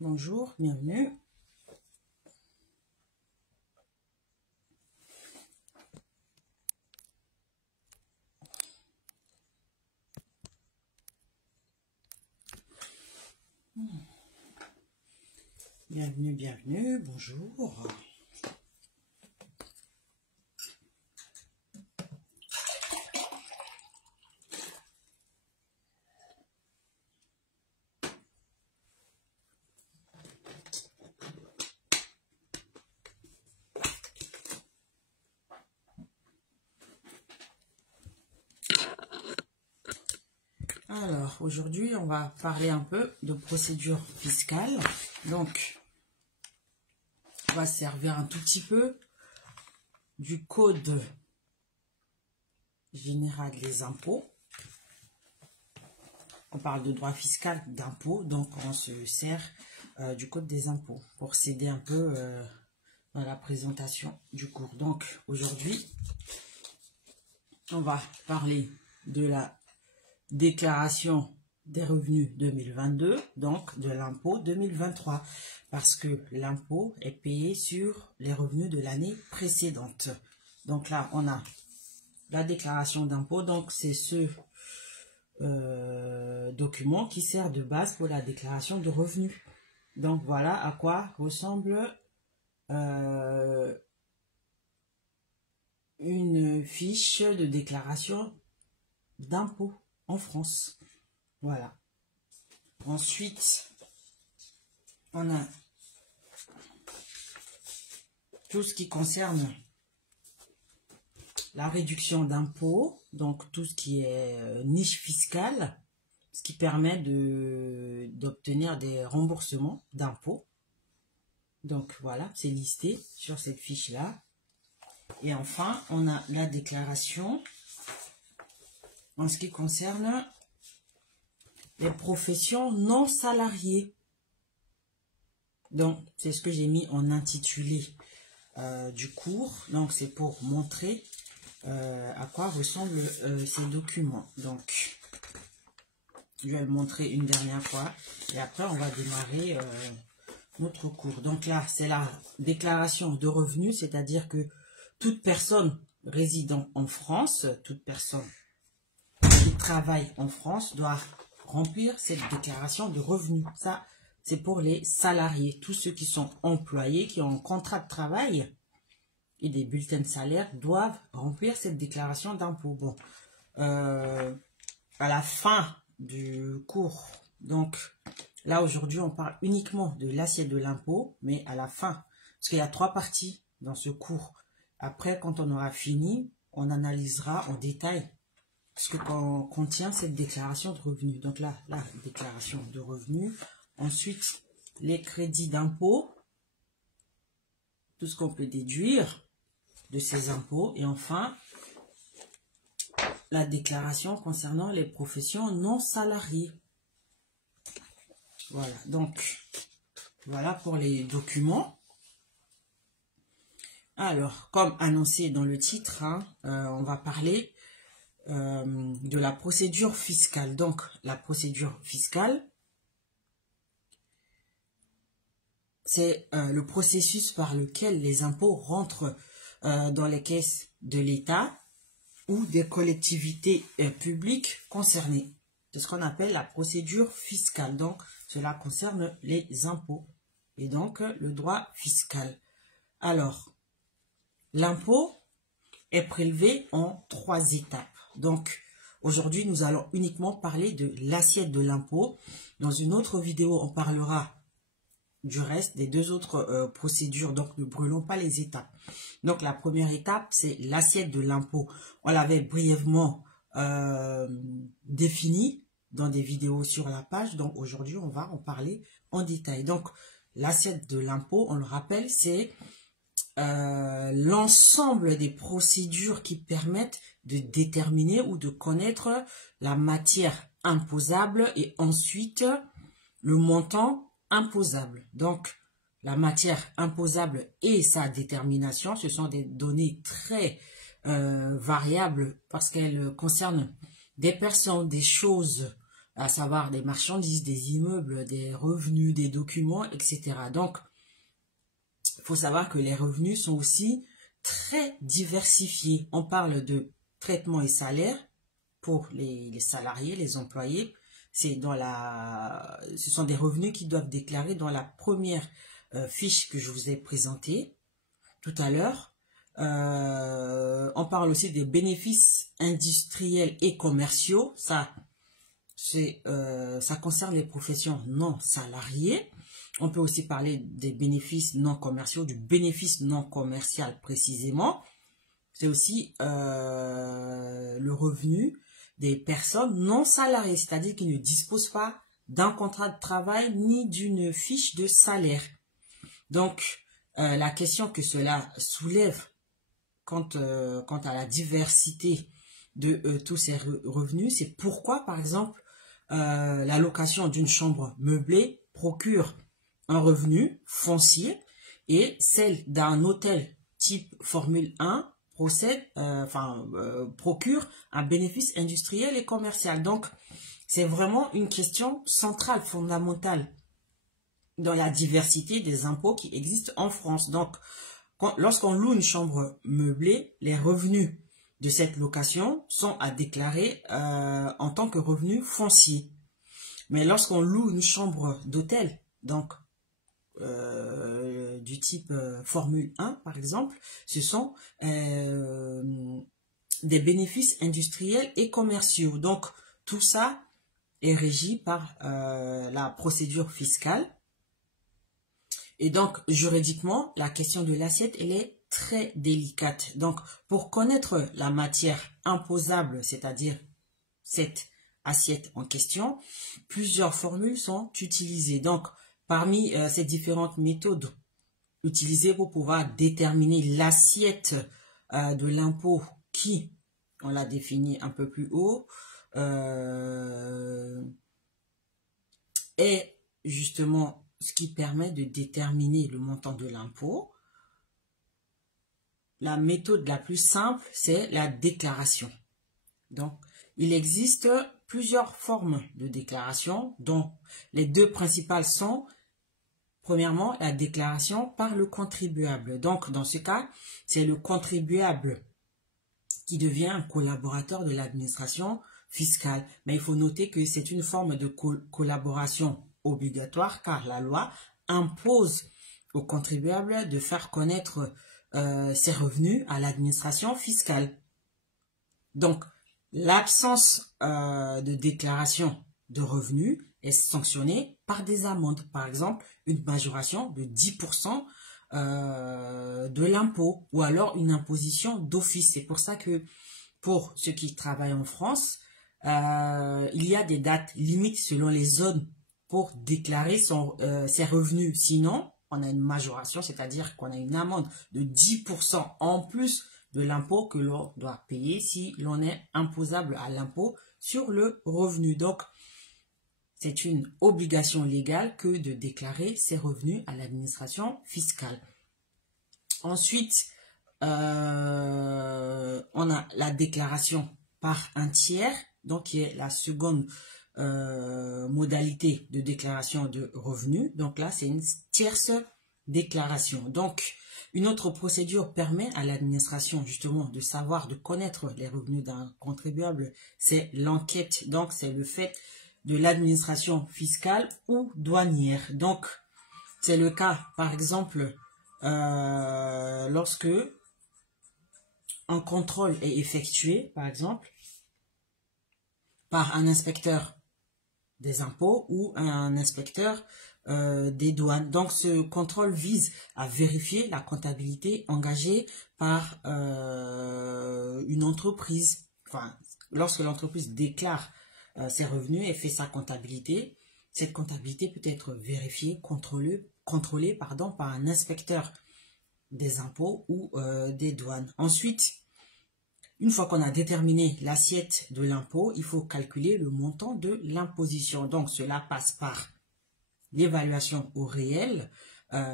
Bonjour, bienvenue. Bienvenue, bienvenue, bonjour. Alors, aujourd'hui, on va parler un peu de procédure fiscale. Donc, on va servir un tout petit peu du Code général des impôts. On parle de droit fiscal d'impôts, donc on se sert du Code des impôts pour s'aider un peu dans la présentation du cours. Donc, aujourd'hui, on va parler de la déclaration des revenus 2022, donc de l'impôt 2023, parce que l'impôt est payé sur les revenus de l'année précédente. Donc là, on a la déclaration d'impôt, donc c'est ce document qui sert de base pour la déclaration de revenus. Donc voilà à quoi ressemble une fiche de déclaration d'impôt en France. Voilà. Ensuite, on a tout ce qui concerne la réduction d'impôts, donc tout ce qui est niche fiscale, ce qui permet d'obtenir des remboursements d'impôts. Donc voilà, c'est listé sur cette fiche-là. Et enfin, on a la déclaration en ce qui concerne les professions non salariées. Donc, c'est ce que j'ai mis en intitulé du cours. Donc, c'est pour montrer à quoi ressemblent ces documents. Donc, je vais le montrer une dernière fois. Et après, on va démarrer notre cours. Donc là, c'est la déclaration de revenus, c'est-à-dire que toute personne résidant en France, toute personne qui travaille en France doit remplir cette déclaration de revenus. Ça, c'est pour les salariés. Tous ceux qui sont employés, qui ont un contrat de travail et des bulletins de salaire doivent remplir cette déclaration d'impôt. Bon, à la fin du cours, donc là aujourd'hui on parle uniquement de l'assiette de l'impôt, mais à la fin, parce qu'il y a 3 parties dans ce cours. Après, quand on aura fini, on analysera en détail ce que contient cette déclaration de revenus. Donc là, la déclaration de revenus. Ensuite, les crédits d'impôt, tout ce qu'on peut déduire de ces impôts. Et enfin, la déclaration concernant les professions non salariées. Voilà, donc voilà pour les documents. Alors, comme annoncé dans le titre, on va parler de la procédure fiscale. Donc, la procédure fiscale, c'est le processus par lequel les impôts rentrent dans les caisses de l'État ou des collectivités publiques concernées. C'est ce qu'on appelle la procédure fiscale. Donc, cela concerne les impôts et donc le droit fiscal. Alors, l'impôt est prélevé en 3 étapes. Donc, aujourd'hui, nous allons uniquement parler de l'assiette de l'impôt. Dans une autre vidéo, on parlera du reste des 2 autres procédures. Donc, ne brûlons pas les étapes. Donc, la première étape, c'est l'assiette de l'impôt. On l'avait brièvement définie dans des vidéos sur la page. Donc, aujourd'hui, on va en parler en détail. Donc, l'assiette de l'impôt, on le rappelle, c'est l'ensemble des procédures qui permettent de déterminer ou de connaître la matière imposable et ensuite le montant imposable. Donc, la matière imposable et sa détermination, ce sont des données très variables parce qu'elles concernent des personnes, des choses, à savoir des marchandises, des immeubles, des revenus, des documents, etc. Donc, il faut savoir que les revenus sont aussi très diversifiés. On parle de traitement et salaire pour les salariés, les employés. Ce sont des revenus qu'ils doivent déclarer dans la première fiche que je vous ai présentée tout à l'heure. On parle aussi des bénéfices industriels et commerciaux. Ça concerne les professions non salariées. On peut aussi parler des bénéfices non commerciaux, du bénéfice non commercial précisément. C'est aussi le revenu des personnes non salariées, c'est-à-dire qui ne disposent pas d'un contrat de travail ni d'une fiche de salaire. Donc, la question que cela soulève quant à la diversité de tous ces revenus, c'est pourquoi, par exemple, la location d'une chambre meublée procure un revenu foncier et celle d'un hôtel type Formule 1 procure un bénéfice industriel et commercial. Donc, c'est vraiment une question centrale, fondamentale dans la diversité des impôts qui existent en France. Donc, lorsqu'on loue une chambre meublée, les revenus de cette location sont à déclarer en tant que revenus fonciers. Mais lorsqu'on loue une chambre d'hôtel, donc du type Formule 1 par exemple, ce sont des bénéfices industriels et commerciaux. Donc tout ça est régi par la procédure fiscale. Et donc juridiquement, la question de l'assiette, elle est très délicate. Donc pour connaître la matière imposable, c'est-à-dire cette assiette en question, plusieurs formules sont utilisées. Donc parmi ces différentes méthodes utilisées pour pouvoir déterminer l'assiette de l'impôt qui, on l'a défini un peu plus haut, est justement ce qui permet de déterminer le montant de l'impôt. La méthode la plus simple, c'est la déclaration. Donc, il existe plusieurs formes de déclaration, dont les deux principales sont, premièrement, la déclaration par le contribuable. Donc, dans ce cas, c'est le contribuable qui devient un collaborateur de l'administration fiscale. Mais il faut noter que c'est une forme de collaboration obligatoire, car la loi impose au contribuable de faire connaître ses revenus à l'administration fiscale. Donc, l'absence de déclaration de revenus est sanctionnée par des amendes. Par exemple, une majoration de 10% de l'impôt ou alors une imposition d'office. C'est pour ça que pour ceux qui travaillent en France, il y a des dates limites selon les zones pour déclarer ses revenus. Sinon, on a une majoration, c'est-à-dire qu'on a une amende de 10% en plus de l'impôt que l'on doit payer si l'on est imposable à l'impôt sur le revenu. Donc, c'est une obligation légale que de déclarer ses revenus à l'administration fiscale. Ensuite, on a la déclaration par un tiers, donc qui est la seconde modalité de déclaration de revenus. Donc là, c'est une tierce déclaration. Donc, une autre procédure permet à l'administration justement de savoir, de connaître les revenus d'un contribuable, c'est l'enquête. Donc, c'est le fait de l'administration fiscale ou douanière. Donc, c'est le cas, par exemple, lorsque un contrôle est effectué, par exemple, par un inspecteur des impôts ou un inspecteur des douanes. Donc, ce contrôle vise à vérifier la comptabilité engagée par une entreprise. Enfin, lorsque l'entreprise déclare ses revenus et fait sa comptabilité, cette comptabilité peut être vérifiée, contrôlée par un inspecteur des impôts ou des douanes. Ensuite, une fois qu'on a déterminé l'assiette de l'impôt, il faut calculer le montant de l'imposition. Donc, cela passe par l'évaluation au réel.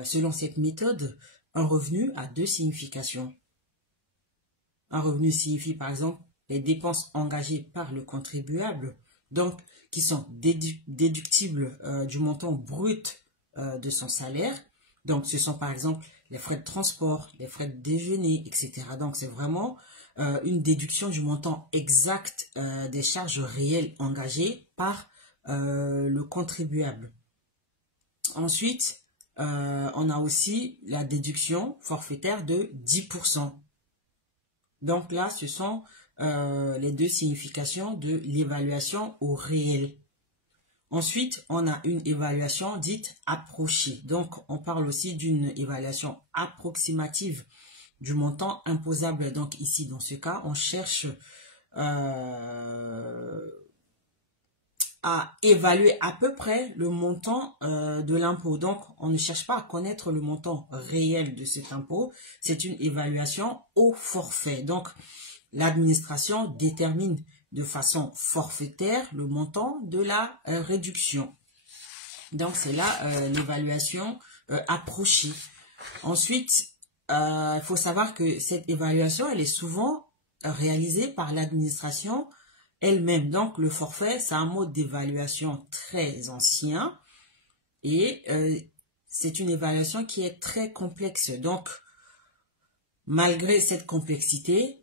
Selon cette méthode, un revenu a deux significations. Un revenu signifie par exemple les dépenses engagées par le contribuable, donc qui sont déductibles du montant brut de son salaire. Donc ce sont par exemple les frais de transport, les frais de déjeuner, etc. Donc c'est vraiment une déduction du montant exact des charges réelles engagées par le contribuable. Ensuite, on a aussi la déduction forfaitaire de 10%. Donc là, ce sont les deux significations de l'évaluation au réel. Ensuite, on a une évaluation dite approchée. Donc, on parle aussi d'une évaluation approximative du montant imposable. Donc ici, dans ce cas, on cherche à évaluer à peu près le montant de l'impôt. Donc, on ne cherche pas à connaître le montant réel de cet impôt. C'est une évaluation au forfait. Donc, l'administration détermine de façon forfaitaire le montant de la réduction. Donc, c'est là l'évaluation approchée. Ensuite, il faut savoir que cette évaluation, elle est souvent réalisée par l'administration elle-même. Donc, le forfait, c'est un mode d'évaluation très ancien et c'est une évaluation qui est très complexe. Donc, malgré cette complexité,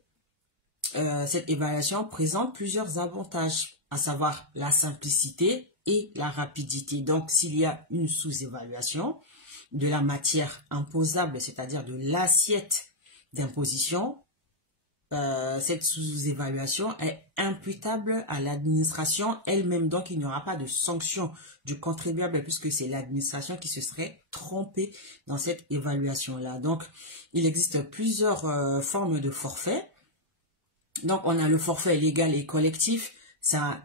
cette évaluation présente plusieurs avantages, à savoir la simplicité et la rapidité. Donc, s'il y a une sous-évaluation de la matière imposable, c'est-à-dire de l'assiette d'imposition, cette sous-évaluation est imputable à l'administration elle-même. Donc, il n'y aura pas de sanction du contribuable puisque c'est l'administration qui se serait trompée dans cette évaluation-là. Donc, il existe plusieurs formes de forfait. Donc, on a le forfait légal et collectif. Ça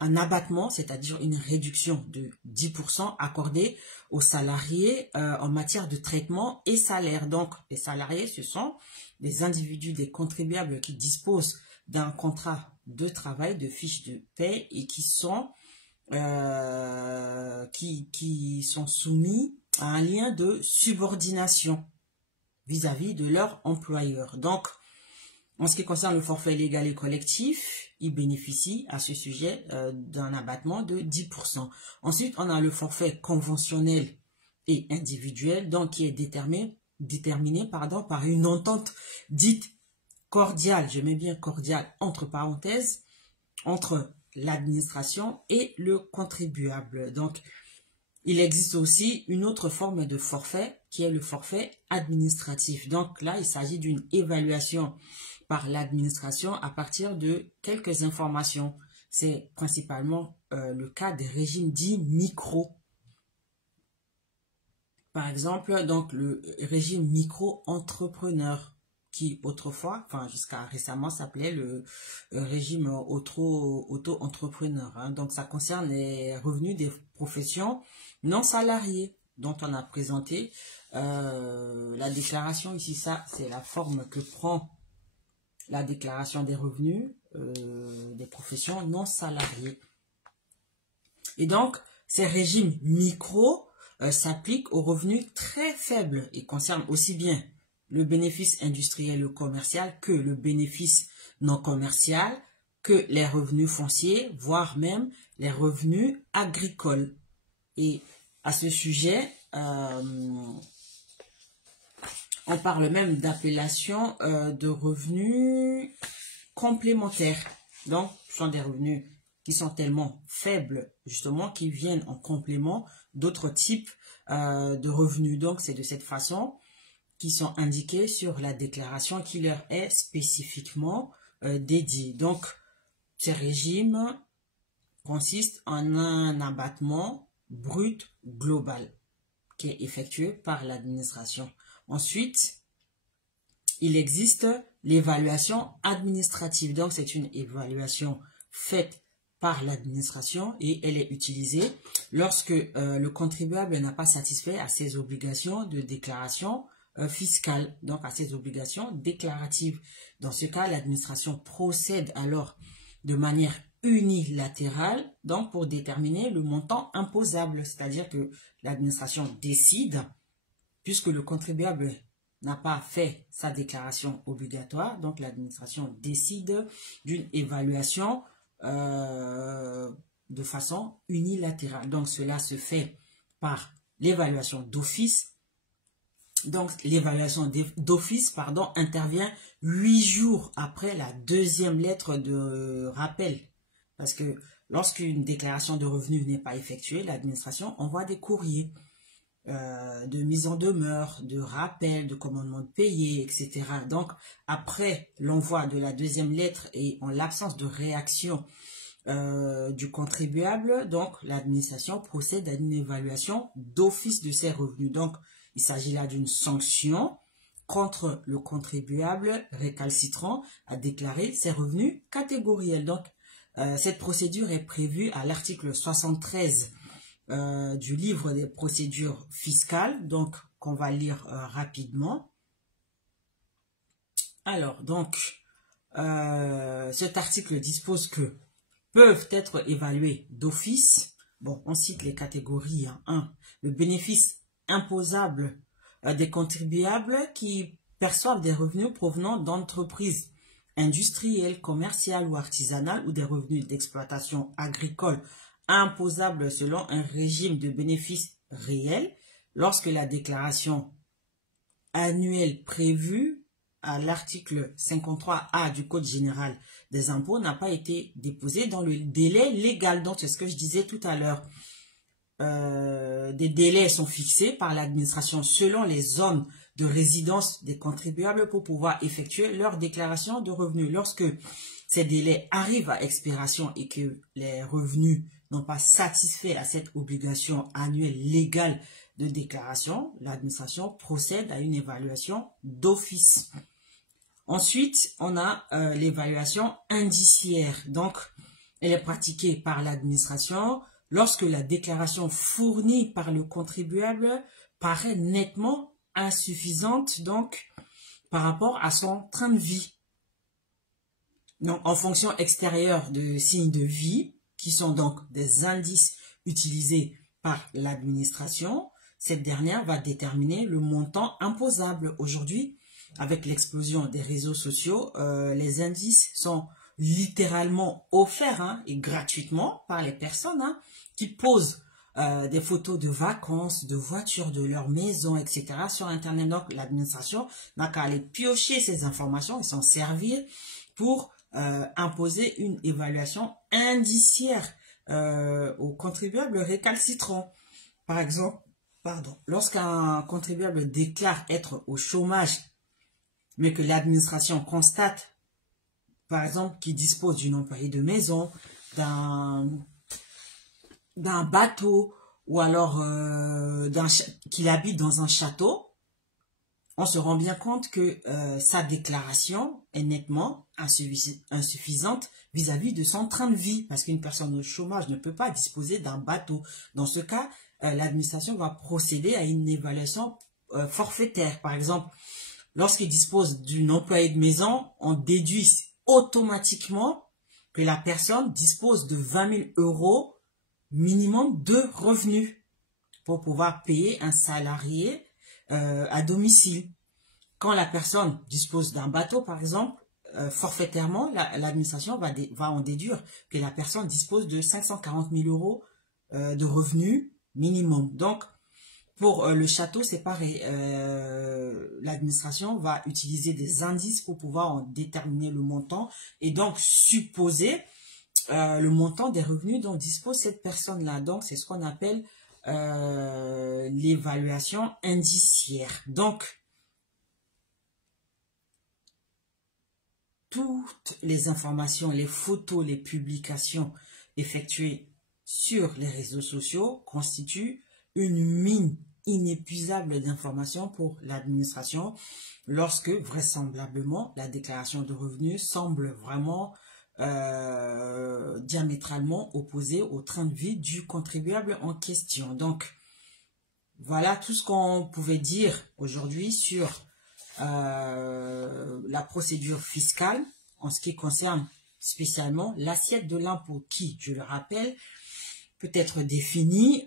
un abattement, c'est-à-dire une réduction de 10% accordée aux salariés en matière de traitement et salaire. Donc, les salariés, ce sont des individus, des contribuables qui disposent d'un contrat de travail, de fiche de paie et qui sont soumis à un lien de subordination vis-à-vis de leur employeur. Donc, en ce qui concerne le forfait légal et collectif, il bénéficie à ce sujet d'un abattement de 10%. Ensuite, on a le forfait conventionnel et individuel, donc qui est déterminé par une entente dite cordiale, je mets bien cordiale entre parenthèses, entre l'administration et le contribuable. Donc, il existe aussi une autre forme de forfait qui est le forfait administratif. Donc là, il s'agit d'une évaluation par l'administration à partir de quelques informations. C'est principalement le cas des régimes dits micro. Par exemple, donc le régime micro-entrepreneur qui autrefois, enfin jusqu'à récemment, s'appelait le régime auto-entrepreneur. Donc ça concerne les revenus des professions non salariées dont on a présenté la déclaration. Ici, ça, c'est la forme que prend la déclaration des revenus des professions non salariées. Et donc, ces régimes micro s'appliquent aux revenus très faibles et concernent aussi bien le bénéfice industriel ou commercial que le bénéfice non commercial, que les revenus fonciers, voire même les revenus agricoles. Et à ce sujet, on parle même d'appellation de revenus complémentaires. Donc, ce sont des revenus qui sont tellement faibles, justement, qui viennent en complément d'autres types de revenus. Donc, c'est de cette façon qui sont indiqués sur la déclaration qui leur est spécifiquement dédiée. Donc, ces régimes consistent en un abattement brut global qui est effectué par l'administration. Ensuite, il existe l'évaluation administrative. Donc, c'est une évaluation faite par l'administration et elle est utilisée lorsque le contribuable n'a pas satisfait à ses obligations de déclaration fiscale, donc à ses obligations déclaratives. Dans ce cas, l'administration procède alors de manière unilatérale, donc pour déterminer le montant imposable, c'est-à-dire que l'administration décide, puisque le contribuable n'a pas fait sa déclaration obligatoire, donc l'administration décide d'une évaluation de façon unilatérale. Donc cela se fait par l'évaluation d'office. Donc l'évaluation d'office, pardon, intervient 8 jours après la deuxième lettre de rappel. Parce que lorsqu'une déclaration de revenus n'est pas effectuée, l'administration envoie des courriers de mise en demeure, de rappel, de commandement de payer, etc. Donc, après l'envoi de la deuxième lettre et en l'absence de réaction du contribuable, donc l'administration procède à une évaluation d'office de ses revenus. Donc, il s'agit là d'une sanction contre le contribuable récalcitrant à déclarer ses revenus catégoriels. Donc, cette procédure est prévue à l'article 73 du livre des procédures fiscales, donc qu'on va lire rapidement. Alors, donc, cet article dispose que peuvent être évalués d'office. Bon, on cite les catégories. 1. Le bénéfice imposable des contribuables qui perçoivent des revenus provenant d'entreprises industrielles, commerciales ou artisanales ou des revenus d'exploitation agricole imposables selon un régime de bénéfices réels lorsque la déclaration annuelle prévue à l'article 53A du Code général des impôts n'a pas été déposée dans le délai légal. Donc, c'est ce que je disais tout à l'heure. Des délais sont fixés par l'administration selon les zones de résidence des contribuables pour pouvoir effectuer leur déclaration de revenus. Lorsque ces délais arrivent à expiration et que les revenus n'ont pas satisfait à cette obligation annuelle légale de déclaration, l'administration procède à une évaluation d'office. Ensuite, on a l'évaluation indiciaire. Donc, elle est pratiquée par l'administration lorsque la déclaration fournie par le contribuable paraît nettement insuffisante donc par rapport à son train de vie. Donc, en fonction extérieure de signes de vie, qui sont donc des indices utilisés par l'administration, cette dernière va déterminer le montant imposable. Aujourd'hui, avec l'explosion des réseaux sociaux, les indices sont littéralement offerts et gratuitement par les personnes qui posent des photos de vacances, de voitures, de leur maison, etc. sur Internet. Donc, l'administration n'a qu'à aller piocher ces informations et s'en servir pour imposer une évaluation indiciaire aux contribuables récalcitrants. Par exemple, lorsqu'un contribuable déclare être au chômage, mais que l'administration constate, par exemple, qu'il dispose d'une employée de maison, d'un bateau, ou alors qu'il habite dans un château, on se rend bien compte que sa déclaration est nettement insuffisante vis-à-vis de son train de vie, parce qu'une personne au chômage ne peut pas disposer d'un bateau. Dans ce cas, l'administration va procéder à une évaluation forfaitaire. Par exemple, lorsqu'il dispose d'une employée de maison, on déduit automatiquement que la personne dispose de 20 000 € minimum de revenus pour pouvoir payer un salarié à domicile. Quand la personne dispose d'un bateau, par exemple, forfaitairement, l'administration va en déduire que la personne dispose de 540 000 € de revenus minimum. Donc, pour le château, c'est pareil. L'administration va utiliser des indices pour pouvoir en déterminer le montant et donc supposer le montant des revenus dont dispose cette personne-là. Donc, c'est ce qu'on appelle l'évaluation indiciaire. Donc, toutes les informations, les photos, les publications effectuées sur les réseaux sociaux constituent une mine inépuisable d'informations pour l'administration lorsque vraisemblablement la déclaration de revenus semble vraiment diamétralement opposée au train de vie du contribuable en question. Donc, voilà tout ce qu'on pouvait dire aujourd'hui sur la procédure fiscale en ce qui concerne spécialement l'assiette de l'impôt qui, je le rappelle, peut être définie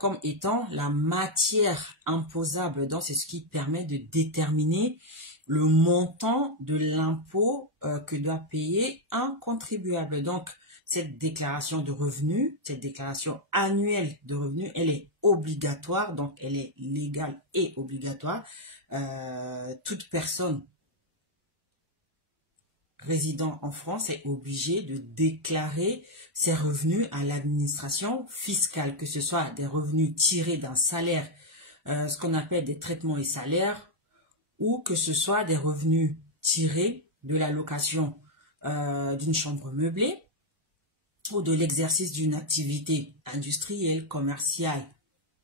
comme étant la matière imposable. Donc, c'est ce qui permet de déterminer le montant de l'impôt que doit payer un contribuable. Donc, cette déclaration de revenus, cette déclaration annuelle de revenus, elle est obligatoire, donc elle est légale et obligatoire. Toute personne résident en France est obligé de déclarer ses revenus à l'administration fiscale, que ce soit des revenus tirés d'un salaire, ce qu'on appelle des traitements et salaires, ou que ce soit des revenus tirés de la location d'une chambre meublée ou de l'exercice d'une activité industrielle, commerciale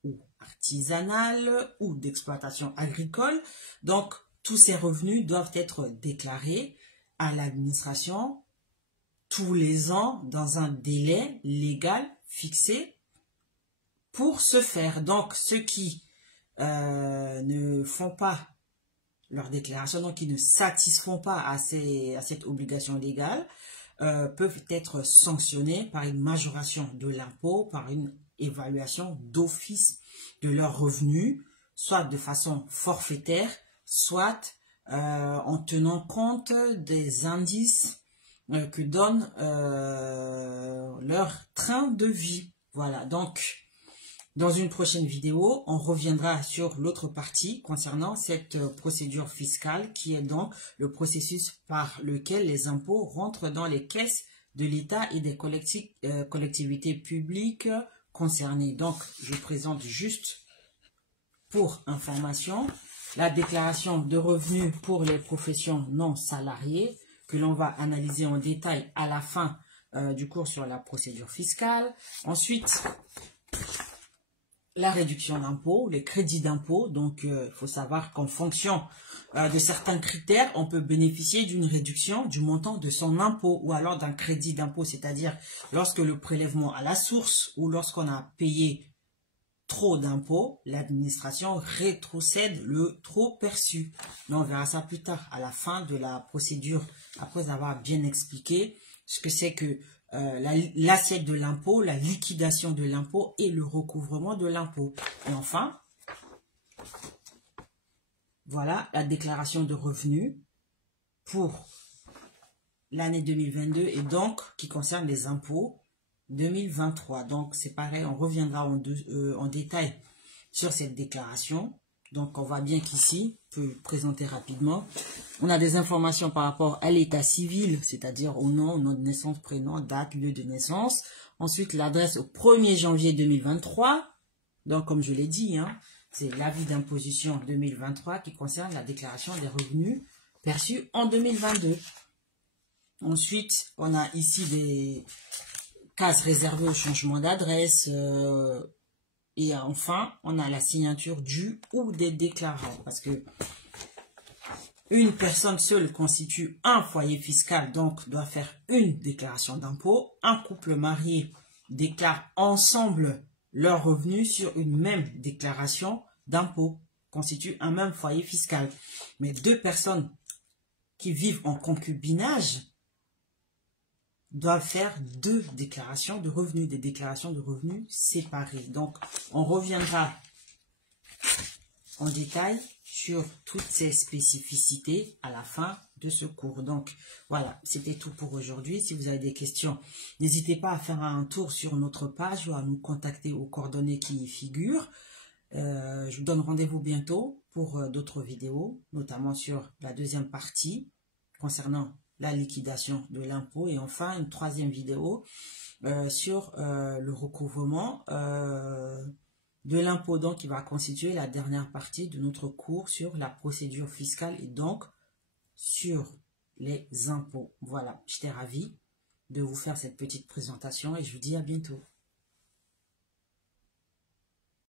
ou artisanale ou d'exploitation agricole. Donc, tous ces revenus doivent être déclarés à l'administration tous les ans dans un délai légal fixé pour ce faire. Donc, ceux qui ne font pas leur déclaration, donc qui ne satisfont pas à cette obligation légale, peuvent être sanctionnés par une majoration de l'impôt, par une évaluation d'office de leurs revenus, soit de façon forfaitaire, soit en tenant compte des indices que donne leur train de vie. Voilà, donc dans une prochaine vidéo, on reviendra sur l'autre partie concernant cette procédure fiscale qui est donc le processus par lequel les impôts rentrent dans les caisses de l'État et des collectivités publiques concernées. Donc, je présente juste pour information la déclaration de revenus pour les professions non salariées que l'on va analyser en détail à la fin du cours sur la procédure fiscale. Ensuite, la réduction d'impôt, les crédits d'impôt. Donc, il faut savoir qu'en fonction de certains critères, on peut bénéficier d'une réduction du montant de son impôt ou alors d'un crédit d'impôt, c'est-à-dire lorsque le prélèvement à la source ou lorsqu'on a payé trop d'impôts, l'administration rétrocède le trop perçu. Mais on verra ça plus tard, à la fin de la procédure, après avoir bien expliqué ce que c'est que l'assiette de l'impôt, la liquidation de l'impôt et le recouvrement de l'impôt. Et enfin, voilà la déclaration de revenus pour l'année 2022 et donc qui concerne les impôts 2023. Donc c'est pareil, on reviendra en détail sur cette déclaration. Donc on voit bien qu'ici, je peux présenter rapidement, on a des informations par rapport à l'état civil, c'est-à-dire au nom de naissance, prénom, date, lieu de naissance. Ensuite l'adresse au 1er janvier 2023. Donc comme je l'ai dit, hein, c'est l'avis d'imposition 2023 qui concerne la déclaration des revenus perçus en 2022. Ensuite, on a ici des cases réservées au changement d'adresse. Et enfin, on a la signature du ou des déclarants. Parce que une personne seule constitue un foyer fiscal, donc doit faire une déclaration d'impôt. Un couple marié déclare ensemble leurs revenus sur une même déclaration d'impôt, constitue un même foyer fiscal. Mais deux personnes qui vivent en concubinage doivent faire deux déclarations de revenus, des déclarations de revenus séparées. Donc, on reviendra en détail sur toutes ces spécificités à la fin de ce cours. Donc, voilà, c'était tout pour aujourd'hui. Si vous avez des questions, n'hésitez pas à faire un tour sur notre page ou à nous contacter aux coordonnées qui y figurent. Je vous donne rendez-vous bientôt pour d'autres vidéos, notamment sur la deuxième partie concernant la liquidation de l'impôt et enfin une troisième vidéo sur le recouvrement de l'impôt, donc qui va constituer la dernière partie de notre cours sur la procédure fiscale et donc sur les impôts. Voilà, j'étais ravie de vous faire cette petite présentation et je vous dis à bientôt.